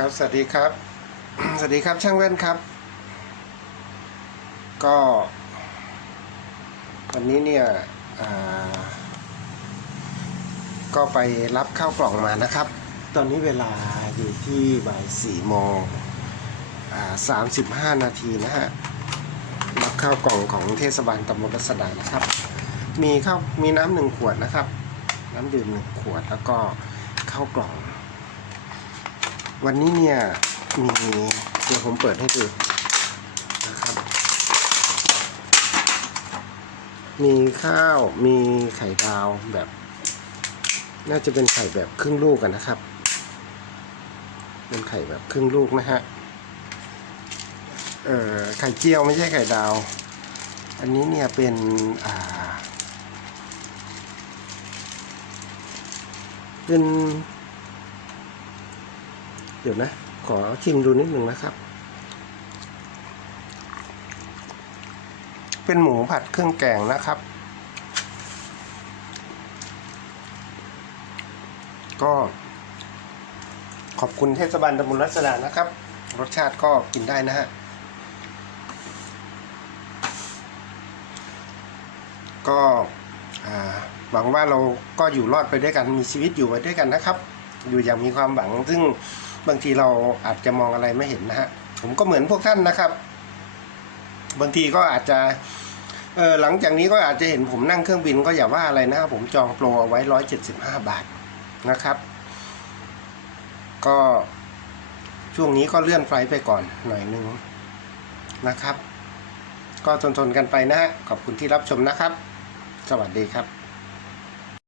ครับ สวัสดีครับ สวัสดีครับ ช่างแว่นครับ ก็วันนี้เนี่ยก็ไปรับข้าวกล่องมานะครับ ตอนนี้เวลาอยู่ที่บ่ายสี่โมงสามสิบห้านาทีนะฮะ รับข้าวกล่องของเทศบาลตำบลรัศดานะครับ มีข้าวมีน้ำหนึ่งขวดนะครับ น้ำดื่มหนึ่งขวดแล้วก็ข้าวกล่อง วันนี้เนี่ยมีเดี๋ยวผมเปิดให้ดูนะครับ มีข้าวมีไข่ดาวแบบ น่าจะเป็นไข่แบบครึ่งลูกกันนะครับ เป็นไข่แบบครึ่งลูกนะฮะเอ่อไข่เจียวไม่ใช่ไข่ดาว อันนี้เนี่ยเป็นอ่าเป็น เดี๋ยวนะ ขอชิมดูนิดหนึ่งนะครับ เป็นหมูผัดเครื่องแกงนะครับ ก็ขอบคุณเทศบาลตำบลรัศดานะครับ รสชาติก็กินได้นะฮะ ก็หวังว่าเราก็อยู่รอดไปด้วยกันมีชีวิตอยู่ไปด้วยกันนะครับ อยู่อย่างมีความหวังซึ่ง บางทีเราอาจจะมองอะไรไม่เห็นนะฮะผมก็เหมือนพวกท่านนะครับ บางทีก็อาจจะเออหลังจากนี้ก็อาจจะเห็นผมนั่งเครื่องบินก็อย่าว่าอะไรนะครับผมจองโปรเอาไว้ร้อยเจ็ดสิบห้าบาทนะครับ ก็ช่วงนี้ก็เลื่อนไฟไปก่อนหน่อยนึงนะครับ ก็ทนๆกันไปนะฮะขอบคุณที่รับชมนะครับ สวัสดีครับ